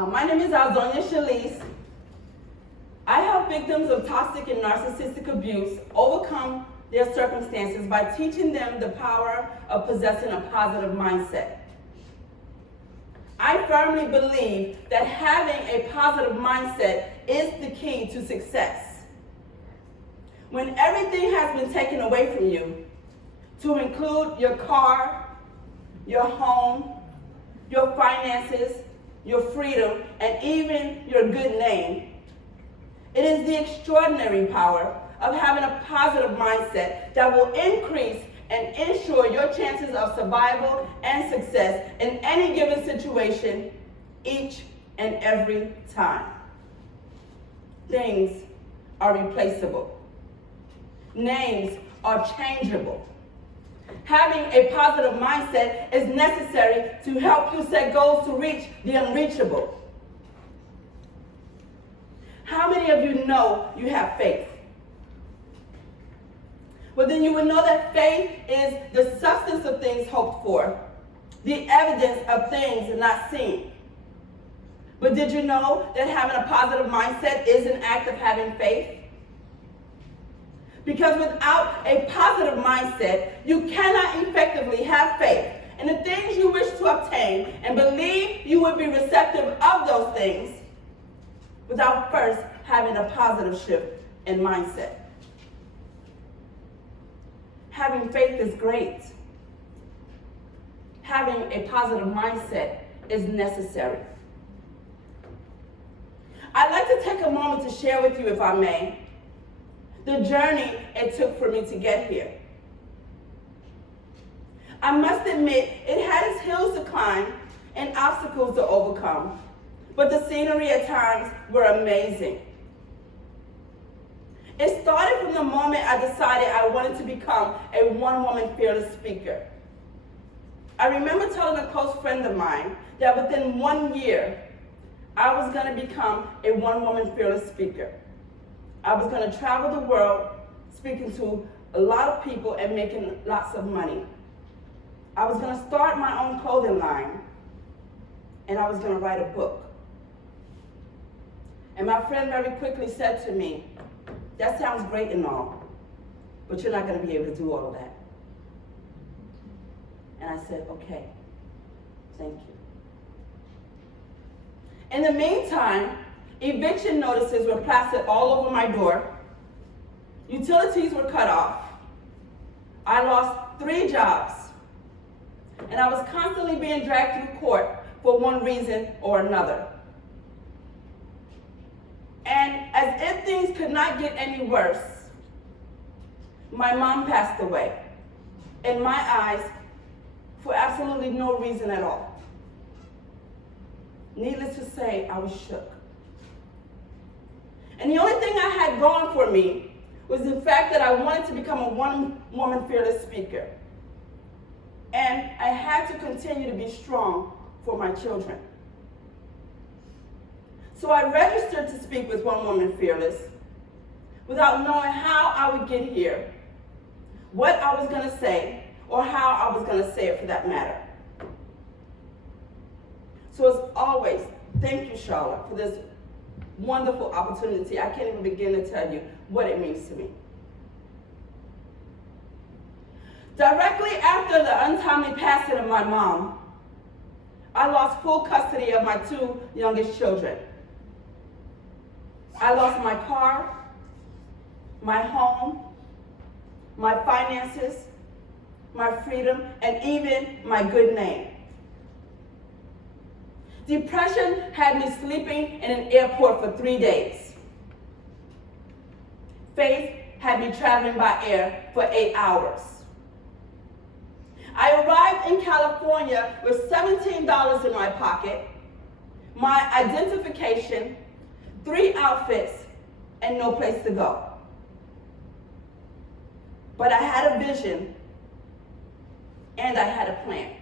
My name is Alzonia Chalise. I help victims of toxic and narcissistic abuse overcome their circumstances by teaching them the power of possessing a positive mindset. I firmly believe that having a positive mindset is the key to success. When everything has been taken away from you, to include your car, your home, your finances, your freedom, and even your good name, it is the extraordinary power of having a positive mindset that will increase and ensure your chances of survival and success in any given situation each and every time. Things are replaceable. Names are changeable. Having a positive mindset is necessary to help you set goals to reach the unreachable. How many of you know you have faith? Well, then you would know that faith is the substance of things hoped for, the evidence of things not seen. But did you know that having a positive mindset is an act of having faith? Because without a positive mindset, you cannot effectively have faith in the things you wish to obtain and believe you would be receptive of those things without first having a positive shift in mindset. Having faith is great. Having a positive mindset is necessary. I'd like to take a moment to share with you, if I may, the journey it took for me to get here. I must admit, it had its hills to climb and obstacles to overcome, but the scenery at times were amazing. It started from the moment I decided I wanted to become a one-woman fearless speaker. I remember telling a close friend of mine that within 1 year, I was going to become a one-woman fearless speaker. I was going to travel the world, speaking to a lot of people and making lots of money. I was going to start my own clothing line, and I was going to write a book. And my friend very quickly said to me, "That sounds great and all, but you're not going to be able to do all of that." And I said, "Okay, thank you." In the meantime, eviction notices were plastered all over my door. Utilities were cut off. I lost 3 jobs. And I was constantly being dragged through court for one reason or another. And as if things could not get any worse, my mom passed away, in my eyes, for absolutely no reason at all. Needless to say, I was shook. And the only thing I had going for me was the fact that I wanted to become a one-woman fearless speaker. And I had to continue to be strong for my children. So I registered to speak with One Woman Fearless without knowing how I would get here, what I was going to say, or how I was going to say it for that matter. So as always, thank you, Charlotte, for this wonderful opportunity. I can't even begin to tell you what it means to me. Directly after the untimely passing of my mom, I lost full custody of my 2 youngest children. I lost my car, my home, my finances, my freedom, and even my good name. Depression had me sleeping in an airport for 3 days. Faith had me traveling by air for 8 hours. I arrived in California with $17 in my pocket, my identification, 3 outfits, and no place to go. But I had a vision, and I had a plan.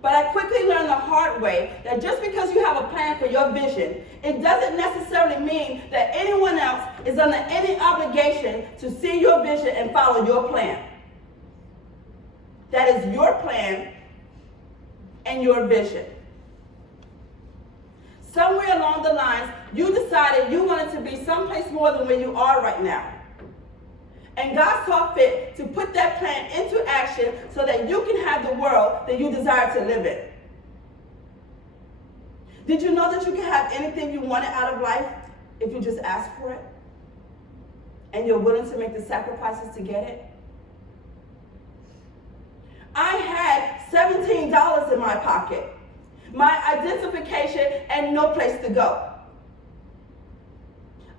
But I quickly learned the hard way that just because you have a plan for your vision, it doesn't necessarily mean that anyone else is under any obligation to see your vision and follow your plan. That is your plan and your vision. Somewhere along the lines, you decided you wanted to be someplace more than where you are right now. And God saw fit to put that plan into action so that you can have the world that you desire to live in. Did you know that you can have anything you wanted out of life if you just ask for it? And you're willing to make the sacrifices to get it? I had $17 in my pocket, my identification, and no place to go.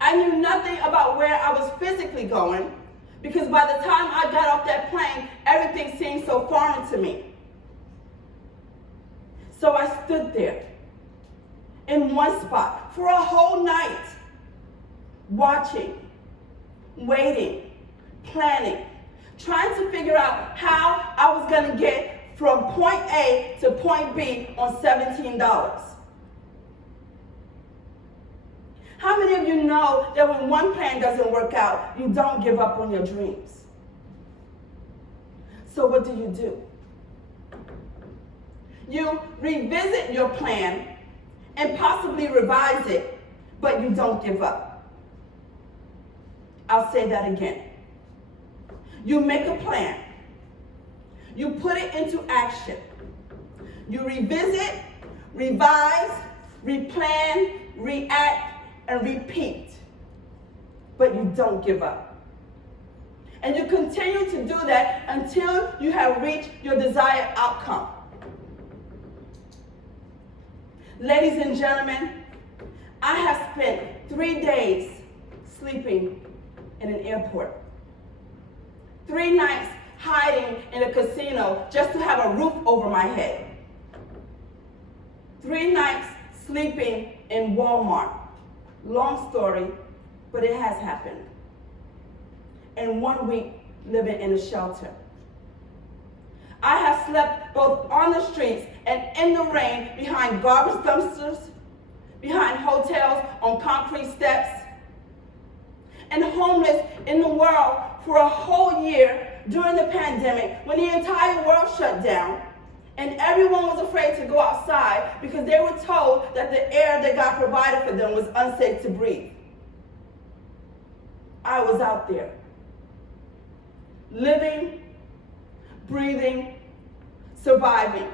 I knew nothing about where I was physically going because by the time I got off that plane, everything seemed so foreign to me. So I stood there in one spot for a whole night, watching, waiting, planning, trying to figure out how I was going to get from point A to point B on $17. How many of you know that when one plan doesn't work out, you don't give up on your dreams? So what do? You revisit your plan and possibly revise it, but you don't give up. I'll say that again. You make a plan. You put it into action. You revisit, revise, replan, react, and repeat. But you don't give up. And you continue to do that until you have reached your desired outcome. Ladies and gentlemen, I have spent 3 days sleeping in an airport. 3 nights hiding in a casino just to have a roof over my head. 3 nights sleeping in Walmart. Long story, but it has happened. And 1 week living in a shelter. I have slept both on the streets and in the rain behind garbage dumpsters, behind hotels on concrete steps, and homeless in the world for a whole year during the pandemic when the entire world shut down and everyone was afraid to go outside because they were told that the air that God provided for them was unsafe to breathe. I was out there, living, breathing, surviving,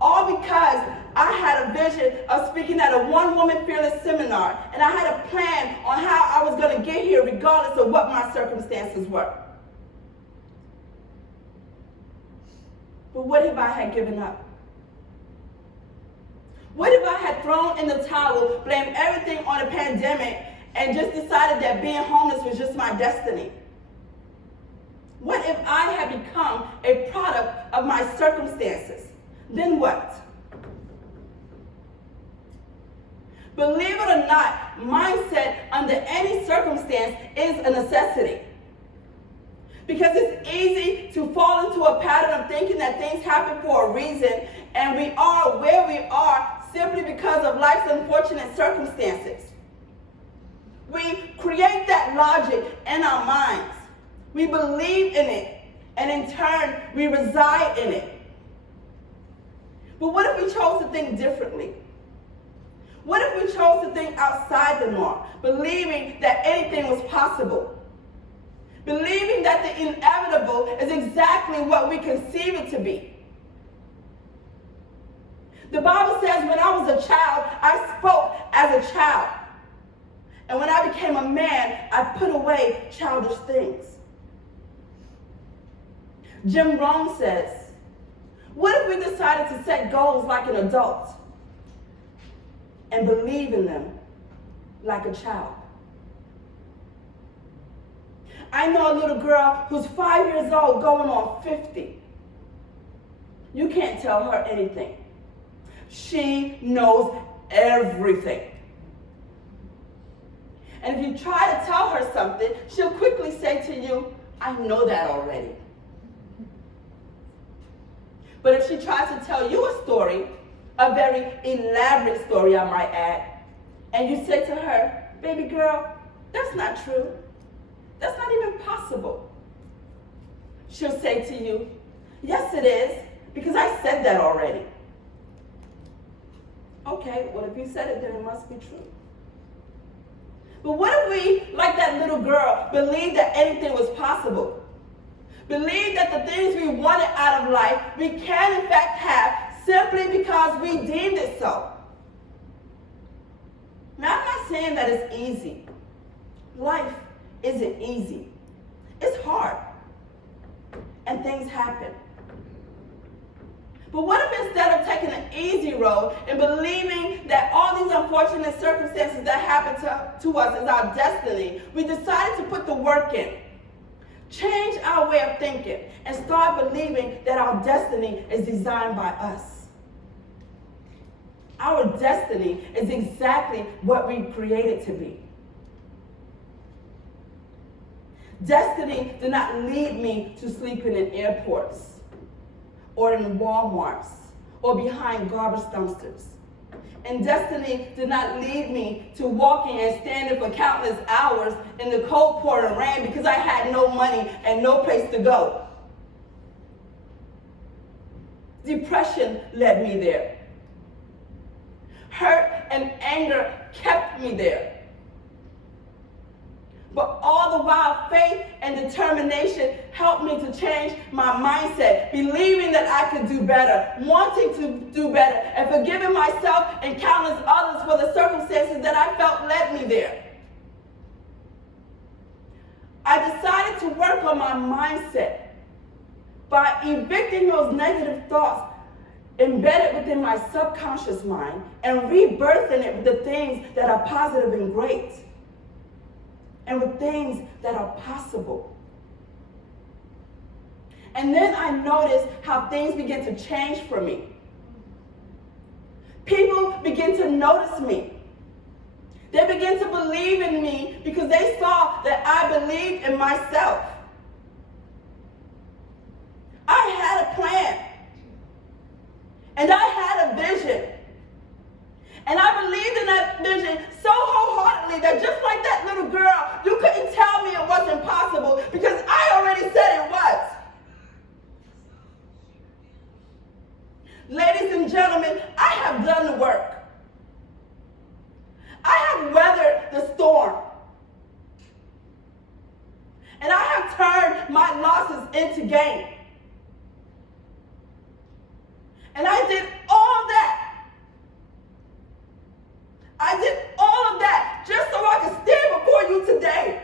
all because I had a vision of speaking at a one-woman fearless seminar, and I had a plan on how I was going to get here regardless of what my circumstances were. But what if I had given up? What if I had thrown in the towel, blamed everything on the pandemic, and just decided that being homeless was just my destiny? What if I had become a product of my circumstances? Then what? Believe it or not, mindset under any circumstance is a necessity. Because it's easy to fall into a pattern of thinking that things happen for a reason, and we are where we are simply because of life's unfortunate circumstances. We create that logic in our minds. We believe in it, and in turn, we reside in it. But what if we chose to think differently? What if we chose to think outside the norm, believing that anything was possible? Believing that the inevitable is exactly what we conceive it to be. The Bible says when I was a child, I spoke as a child. And when I became a man, I put away childish things. Jim Rohn says, what if we decided to set goals like an adult and believe in them like a child? I know a little girl who's 5 years old going on 50. You can't tell her anything. She knows everything. And if you try to tell her something, she'll quickly say to you, I know that already. But if she tries to tell you a story, a very elaborate story I might add, and you say to her, baby girl, that's not true. That's not even possible. She'll say to you, yes it is, because I said that already. Okay, well, if you said it, then it must be true. But what if we, like that little girl, believed that anything was possible? Believed that the things we wanted out of life we can in fact have simply because we deemed it so. Now, I'm not saying that it's easy. Life isn't easy. It's hard. And things happen. But what if instead of taking an easy road and believing that all these unfortunate circumstances that happen to us is our destiny, we decided to put the work in, change our way of thinking, and start believing that our destiny is designed by us. Our destiny is exactly what we created to be. Destiny did not lead me to sleeping in airports, or in Walmarts, or behind garbage dumpsters. And destiny did not lead me to walking and standing for countless hours in the cold pouring rain because I had no money and no place to go. Depression led me there. Hurt and anger kept me there. But all the while, faith and determination helped me to change my mindset, believing that I could do better, wanting to do better, and forgiving myself and countless others for the circumstances that I felt led me there. I decided to work on my mindset by evicting those negative thoughts embedded within my subconscious mind and rebirthing it with the things that are positive and great, and with things that are possible. And then I noticed how things began to change for me. People began to notice me. They began to believe in me because they saw that I believed in myself. I had a plan. And I had a vision. And I believed in that vision so wholeheartedly that just like that little girl, you couldn't tell me it wasn't possible because I already said it was. Ladies and gentlemen, I have done the work. I have weathered the storm. And I have turned my losses into gain. And I did all that. I did all of that just so I could stand before you today.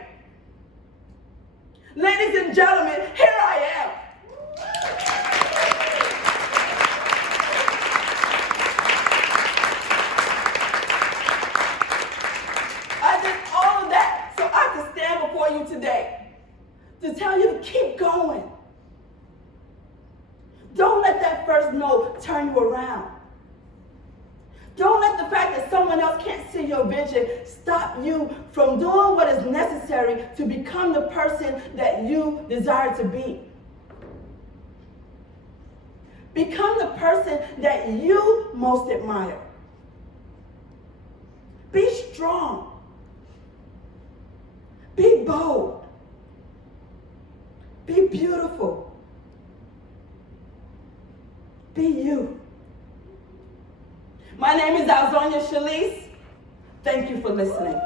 Ladies and gentlemen, here I am. I did all of that so I could stand before you today to tell you to keep going. Don't let that first no turn you around. Don't let the fact that someone else can't see your vision stop you from doing what is necessary to become the person that you desire to be. Become the person that you most admire. Be strong. Be bold. Be beautiful. Be you. My name is Alzonia Chalise. Thank you for listening.